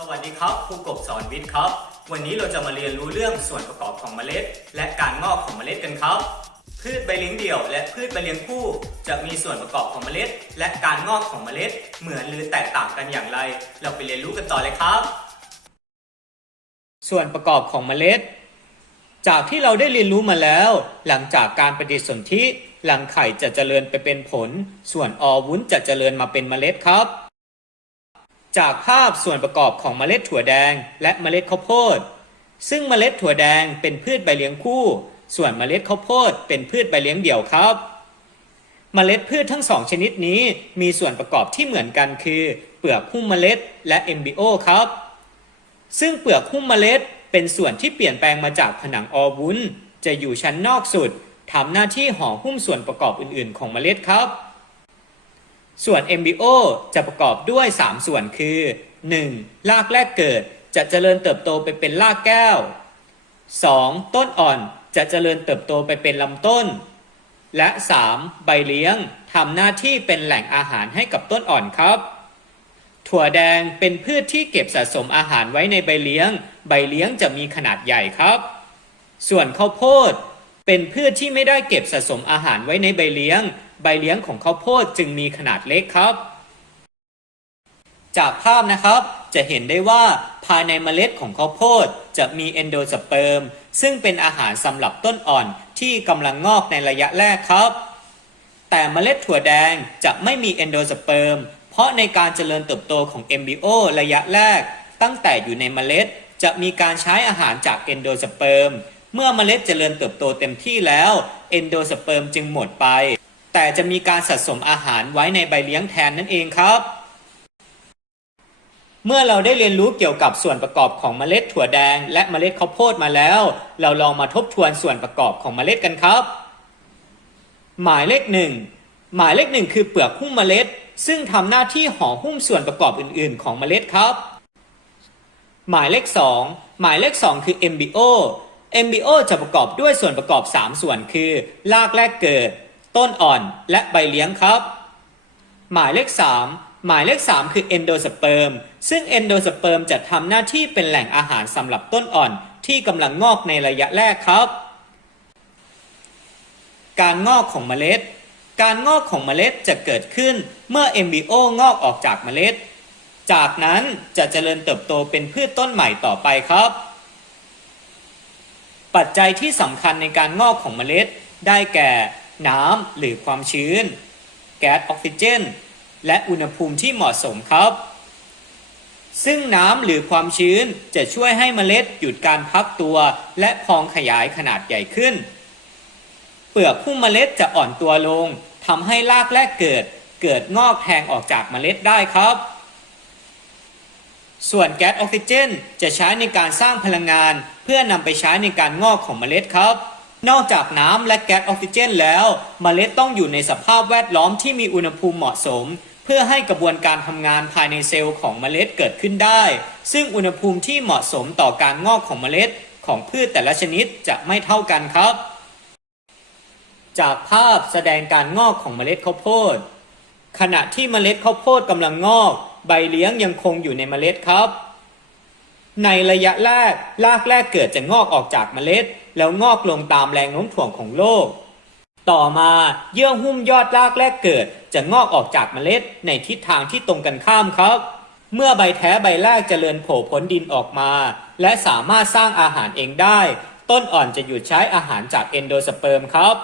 สวัสดีครับครูกบสอนวิทย์ครับ วันนี้เราจะมาเรียนรู้เรื่องส่วนประกอบของเมล็ด และการงอกของเมล็ดกันครับ พืชใบเลี้ยงเดี่ยว และพืชใบเลี้ยงคู่ จะมีส่วนประกอบของเมล็ด และการงอกของเมล็ด เหมือนหรือแตกต่างกันอย่างไร เราไปเรียนรู้กันต่อเลยครับ ส่วนประกอบของเมล็ด จากที่เราได้เรียนรู้มาแล้ว หลังจากการปฏิสนธิรังไข่จะเจริญไปเป็นผล ส่วนอวุ้นจะเจริญมาเป็นเมล็ดครับ จากภาพส่วนประกอบของเมล็ดถั่วแดงและเมล็ดข้าวโพด ซึ่งเมล็ดถั่วแดงเป็นพืชใบเลี้ยงคู่ ส่วนเมล็ดข้าวโพดเป็นพืชใบเลี้ยงเดี่ยวครับ เมล็ดพืชทั้งสองชนิดนี้มีส่วนประกอบที่เหมือนกันคือ เปลือกหุ้มเมล็ดและเอมบิโอครับ ซึ่งเปลือกหุ้มเมล็ดเป็นส่วนที่เปลี่ยนแปลงมาจากผนังอวุ้น จะอยู่ชั้นนอกสุดทำหน้าที่ห่อหุ้มส่วนประกอบอื่น ๆ ของเมล็ดครับ ส่วน MBO จะประกอบด้วย 3 ส่วนคือ 1. รากแรกเกิดจะเจริญเติบโตไปเป็นรากแก้ว 2. ต้นอ่อนจะเจริญเติบโตไปเป็นลำต้น และ 3. ใบเลี้ยงทำหน้าที่เป็นแหล่งอาหารให้กับต้นอ่อนครับ ถั่วแดงเป็นพืชที่เก็บสะสมอาหารไว้ในใบเลี้ยง ใบเลี้ยงจะมีขนาดใหญ่ครับ ส่วนข้าวโพดเป็นพืชที่ไม่ได้เก็บสะสมอาหารไว้ในใบเลี้ยง ใบเลี้ยงของข้าวโพดจึงมีขนาดเล็กครับ จากภาพนะครับจะเห็นได้ว่าภายในเมล็ดของข้าวโพดจะมีเอนโดสเปิร์มซึ่งเป็นอาหารสำหรับต้นอ่อนที่กำลังงอกในระยะแรกครับ แต่เมล็ดถั่วแดงจะไม่มีเอนโดสเปิร์มเพราะในการเจริญเติบโตของเอมบิโอระยะแรก ตั้งแต่อยู่ในเมล็ดจะมีการใช้อาหารจากเอนโดสเปิร์มเมื่อเมล็ดเจริญเติบโตเต็มที่แล้ว เอนโดสเปิร์มจึงหมดไป แต่จะมีการสะสมอาหารไว้ในใบเลี้ยงแทนนั่นเองครับ เมื่อเราได้เรียนรู้เกี่ยวกับส่วนประกอบของเมล็ดถั่วแดง และเมล็ดข้าวโพดมาแล้ว เราลองมาทบทวนส่วนประกอบของเมล็ดกันครับ หมายเลขหนึ่งหมายเลขหนึ่งคือเปลือกหุ้มเมล็ด ซึ่งทำหน้าที่ห่อหุ้มส่วนประกอบอื่น ๆ ของเมล็ดครับ หมายเลขสองหมายเลขสองคือ MBO MBO จะประกอบด้วยส่วนประกอบ 3 ส่วนคือรากแรกเกิด ต้นอ่อนและใบเลี้ยงครับ หมายเลข 3 หมายเลข 3 คือ Endosperm ซึ่ง Endosperm จะทำหน้าที่เป็นแหล่งอาหารสำหรับต้นอ่อนที่กำลังงอกในระยะแรกครับ การงอกของเมล็ด การงอกของเมล็ดจะเกิดขึ้นเมื่อ MBO งอกออกจากเมล็ด จากนั้นจะเจริญเติบโตเป็นพืชต้นใหม่ต่อไปครับ ปัจจัยที่สำคัญในการงอกของเมล็ด ได้แก่ น้ำหรือความชื้น แก๊สออกซิเจน และอุณหภูมิที่เหมาะสมครับ ซึ่งน้ำหรือความชื้นจะช่วยให้เมล็ดหยุดการพักตัว และพองขยายขนาดใหญ่ขึ้น เปลือกหุ้มเมล็ดจะอ่อนตัวลงทำให้รากแรกเกิดเกิดงอกแทงออกจากเมล็ดได้ครับ ส่วนแก๊สออกซิเจน จะใช้ในการสร้างพลังงาน เพื่อนำไปใช้ในการงอกของเมล็ดครับ นอกจากน้ำและแก๊สออกซิเจนแล้วเมล็ดต้องอยู่ในสภาพแวดล้อมที่มีอุณหภูมิเหมาะสม เพื่อให้กระบวนการทำงานภายในเซลล์ของเมล็ดเกิดขึ้นได้ ซึ่งอุณหภูมิที่เหมาะสมต่อการงอกของเมล็ดของพืชแต่ละชนิดจะไม่เท่ากันครับ จากภาพแสดงการงอกของเมล็ดข้าวโพด ขณะที่เมล็ดข้าวโพดกำลังงอก ใบเลี้ยงยังคงอยู่ในเมล็ดครับ ในระยะแรกรากแรกเกิดจะงอกออกจากเมล็ด แล้วงอกลงตามแรงโน้มถ่วงของโลก ต่อมาเยื่อหุ้มยอดรากแรกเกิด จะงอกออกจากเมล็ดในทิศทางที่ตรงกันข้ามครับ เมื่อใบแท้ใบแรกเจริญโผล่พ้นดินออกมา และสามารถสร้างอาหารเองได้ ต้นอ่อนจะหยุดใช้อาหารจากเอนโดสเปิร์มครับ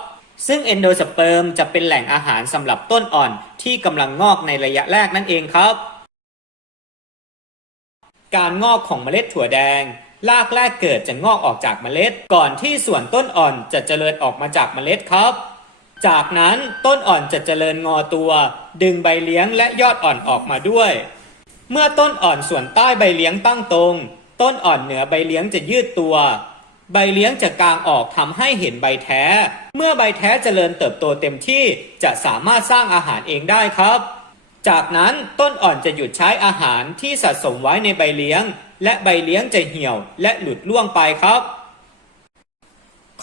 ซึ่งเอนโดสเปิร์มจะเป็นแหล่งอาหารสำหรับต้นอ่อนที่กำลังงอกในระยะแรกนั่นเองครับ การงอกของเมล็ดถั่วแดง รากแรกเกิดจะงอกออกจากเมล็ด ก่อนที่ส่วนต้นอ่อนจะเจริญออกมาจากเมล็ดครับ จากนั้นต้นอ่อนจะเจริญงอตัว ดึงใบเลี้ยงและยอดอ่อนออกมาด้วย เมื่อต้นอ่อนส่วนใต้ใบเลี้ยงตั้งตรง ต้นอ่อนเหนือใบเลี้ยงจะยืดตัว ใบเลี้ยงจะกางออกทำให้เห็นใบแท้ เมื่อใบแท้เจริญเติบโตเต็มที่จะสามารถสร้างอาหารเองได้ครับ จากนั้นต้นอ่อนจะหยุดใช้อาหารที่สะสมไว้ในใบเลี้ยง และใบเลี้ยงจะเหี่ยวและหลุดล่วงไปครับ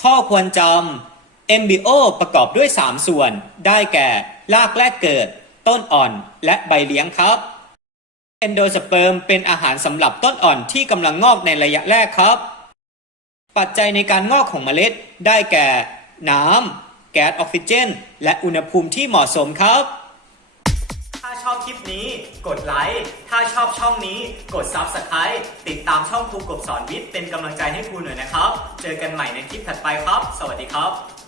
ข้อควรจำ MBO ประกอบด้วย 3 ส่วน ได้แก่ รากแรกเกิด ต้นอ่อนและใบเลี้ยงครับเอนโดสเปิร์มเป็นอาหารสำหรับต้นอ่อนที่กำลังงอกในระยะแรกครับ ปัจจัยในการงอกของเมล็ดได้แก่ น้ำ แก๊สออกซิเจน และอุณหภูมิที่เหมาะสมครับ ลิปนี้ กดไลค์ ถ้าชอบช่องนี้ กด Subscribe ติดตามช่องครูกบสอนวิทย์เป็นกำลังใจให้ครูหน่อยนะครับ เจอกันใหม่ในคลิปถัดไปครับ สวัสดีครับ